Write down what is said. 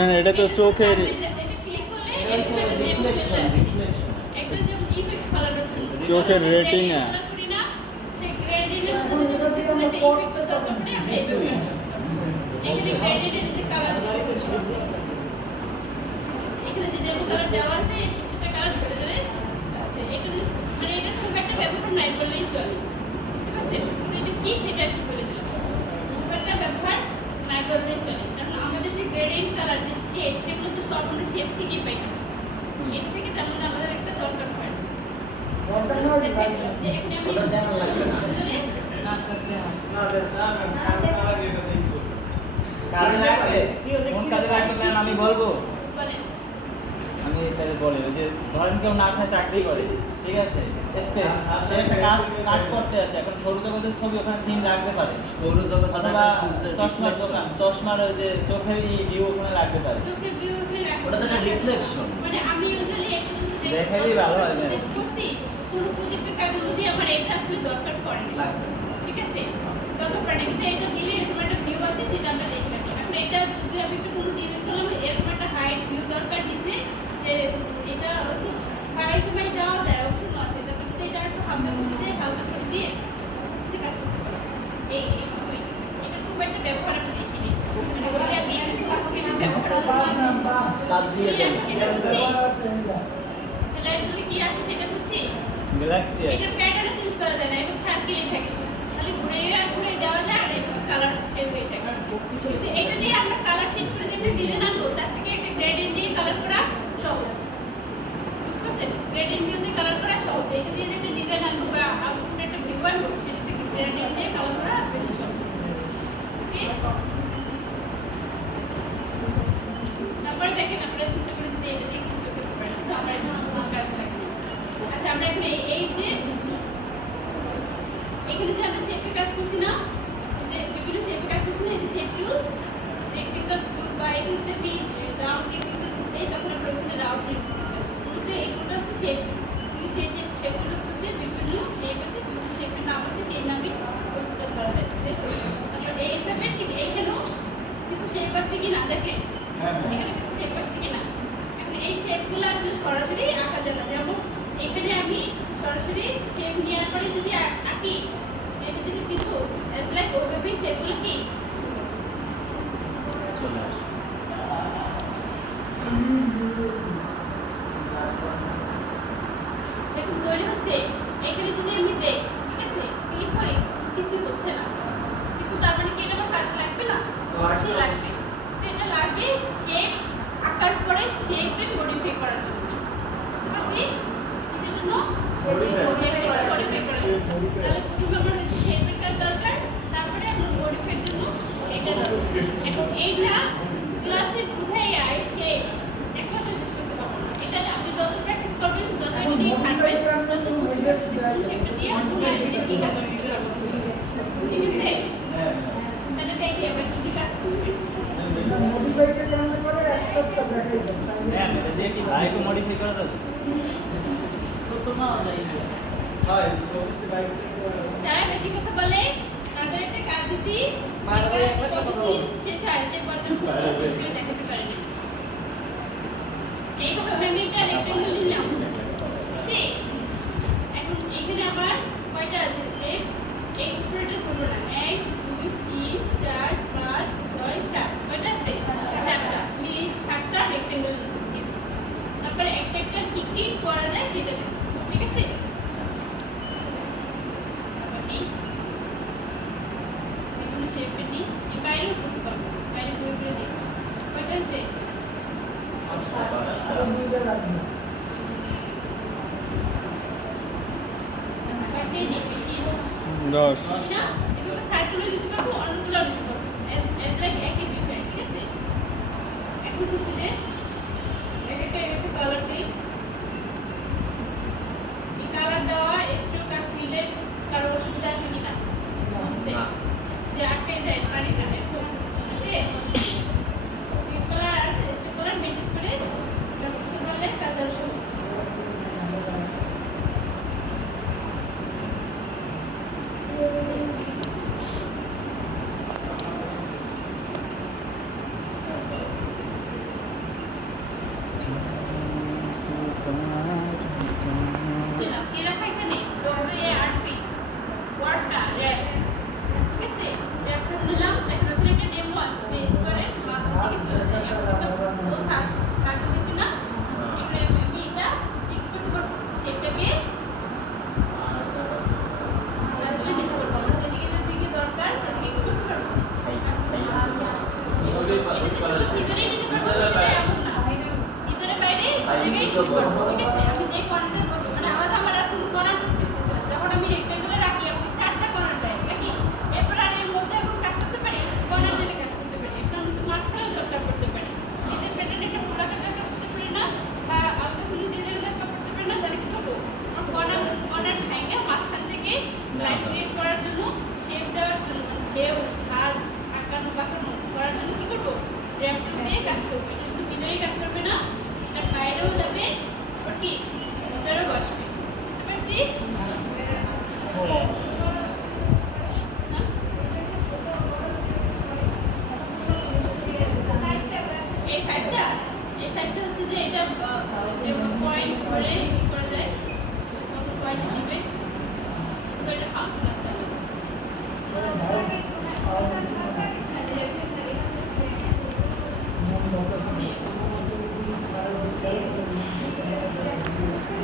না না, এটা তো চোখের চোখের রেটিনা। কি সেটা একটু বলে দিলাম। মোবাইলটা ব্যবহার না করলেই চলে, কারণ আমাদের যে গ্রেডিয়েন্ট কালার যে শেড সেগুলো তো সব আমরা শেড থেকেই পাই। এটা থেকে তেমন আমাদের একটা দরকার হয় যে এখানে আমি ওটা জানা লাগবে না। না করতে হয় কাজে লাগবে কোন কাজে লাগবে ম্যাম আমি বলবো। বলেন। আমি তাহলে বলি ওই যে ধরেন কেউ না চায় চাকরি করে, ঠিক আছে, স্পেস সে একটা কাজ করতে আছে, এখন সৌর জগতের ছবি ওখানে থিম রাখতে পারে, অথবা চশমার দোকান, চশমার ওই যে চোখের ভিউ ওখানে রাখতে পারে। চোখের ভিউ এখানে রাখতে ওটা তো একটা রিফ্লেকশন। মানে আমি ইউজুয়ালি একটা জিনিস দেখাইলেই ভালো হয় ম্যাম। প্রজেক্ট করছি, কোন প্রজেক্টের কাজের মধ্যে আমার এটা আসলে দরকার পড়ে না, লাগবে ঠিক আছে, দরকার পড়ে না, কিন্তু এটা দিলে এরকম একটা ভিউ আসে সেটা আমরা দেখে রাখি। এখন এটা যদি আমি একটু কোনো ডিজাইন করলাম এরকম একটা হাইট ভিউ দরকার দিচ্ছে যে এটা হচ্ছে বাড়াই কমাই দেওয়া যায়, অপশন আছে, তারপর যদি এটা একটু হালকা করে দিয়ে হালকা করে দিয়ে যদি কাজ করতে পারি এই এটা খুব একটা ব্যবহার আমি দেখিনি, মানে বলে আমি একটু ভাবো ব্যবহার কাজ দিয়ে দেন। সেটা বুঝছি, তাহলে এগুলো কি আসে সেটা বুঝছি। গ্যালাক্সি আছে। এটা প্যাটার্ন চেঞ্জ করা যায় না, এটা সার্কেলই থাকে শুধু, খালি ঘুরে আর ঘুরে যাওয়া যায় আর একটু কালার শেড হয়ে যায়। কিন্তু এটা দিয়ে আমরা কালার শেড করে যে একটা ডিজাইন আনবো তার থেকে একটা গ্রেডিয়েন্ট দিয়ে কালার করা সহজ, বুঝতে পারছেন? গ্রেডিয়েন্ট দিয়ে কালার করা সহজ, এটা দিয়ে যে একটা ডিজাইন আনবো বা আউটপুট একটা ভিউ আনবো সেটা থেকে গ্রেডিয়েন্ট দিয়ে কালার করা বেশি সহজ। ওকে, তারপরে দেখেন আপনারা চিন্তা করে যদি এটা দিয়ে কিছু করতে পারেন তো আমরা এটা কোনো কাজে লাগে না। আচ্ছা, আমরা এখন এই যে এখানে যে আমরা শেপে কাজ করছি না, যে বিভিন্ন শেপে কাজ করছি না, এই যে শেপ টুল রেক্টেঙ্গেল টুল বা এখানে বি রাউন্ড রেক্টেঙ্গেল টুল দেই, তখন আমরা ওখানে রাউন্ড রেক্টেঙ্গেল, কিন্তু এইগুলো হচ্ছে শেপ, এই শেপ যে শেপগুলো মধ্যে বিভিন্ন শেপ আছে, বিভিন্ন শেপের নাম আছে, সেই নামই ওটা করা যায়। তারপর এইভাবে ঠিক এইখানেও কিছু শেপ আছে কি না দেখেন, এখানে কিছু শেপ আছে কি না। এখন এই শেপগুলো আসলে সরাসরি আঁকা যায় না, যেমন এখানে আমি সরাসরি শেপ নেওয়ার পরে যদি আঁকি যেটা যদি কিছু লাইক ওইভাবেই শেপগুলো কি চলে আসে। দেখুন তৈরি হচ্ছে। এখানে যদি আমি দেই, ঠিক আছে, ক্লিক করি, কিছু হচ্ছে না, কিন্তু তার মানে কি এটা আমার কাজে লাগবে না? অবশ্যই লাগবে। তো এটা লাগবে শেপ আঁকার পরে শেপে মডিফাই করার জন্য, বুঝতে পারছি? কিসের জন্য? মডিফাই করার জন্য। তাহলে প্রথমে আমার হচ্ছে শেপের কাজ দরকার, তারপরে আমার মডিফাইয়ের জন্য এটা দরকার। এখন এইটা ক্লাসে বুঝাইয়া শেপ এক মাসে শেষ করতে পারবো না। এটা আপনি যত প্র্যাকটিস করবেন, যত এটা নিয়ে হাঁটবেন, তত বুঝতে পারবেন যে কোন শেপটা দিয়ে আপনার এটা কি কাজ করতে পারবেন। ঠিক আছে? তাহলে দেখি আবার কি কি কাজ করবেন। ম্যাম এটা দিয়ে কি বাইকও মডিফাই করা যাবে? যারা বেশি কথা বলে তাদের একটা কাজ দিছি, 25 মিনিট শেষ হয়, সে 50 মিনিট শেষ করে দেখাতে পারে না। এইভাবে আমি একটা রেক্টেঙ্গেল নিলাম, ঠিক? এখন এখানে আমার কয়টা আছে শেপ? এই উপরেটা ধরো না, 1 2 3 4 5 6 7, কয়টা আছে? 7টা, মিলে 7টা রেক্টেঙ্গেল। তারপরে একটা একটা কি কি করা যায় সেটা দেখো, ঠিক আছে? যেগুলো শেপে নিই, এই বাইরেও করতে পারবো, বাইরে ঘুরে ঘুরে দেখি কয়টা আছে? কয়টাই নেই, বেশি হোক 10 না, এগুলো সার্কেলও দিতে পারবো, অন্যগুলোও দিতে পারবো, লাইক একই বিষয়, ঠিক আছে? এখন হচ্ছে যে একটা কালার দিই, এই কালার দেওয়া স্ট্রোক আর ফিলের কারো অসুবিধা আছে কিনা বুঝতে, যে আটকে যায় পারি না এরকম, ঠিক আছে? এই কালার আর স্ট্রোক কালার মেনটেন করে কাজ করতে পারলে কাজ আরো সহজ। সাইজটা হচ্ছে যে এটা যে পয়েন্ট করে ই করা যায় কত পয়েন্ট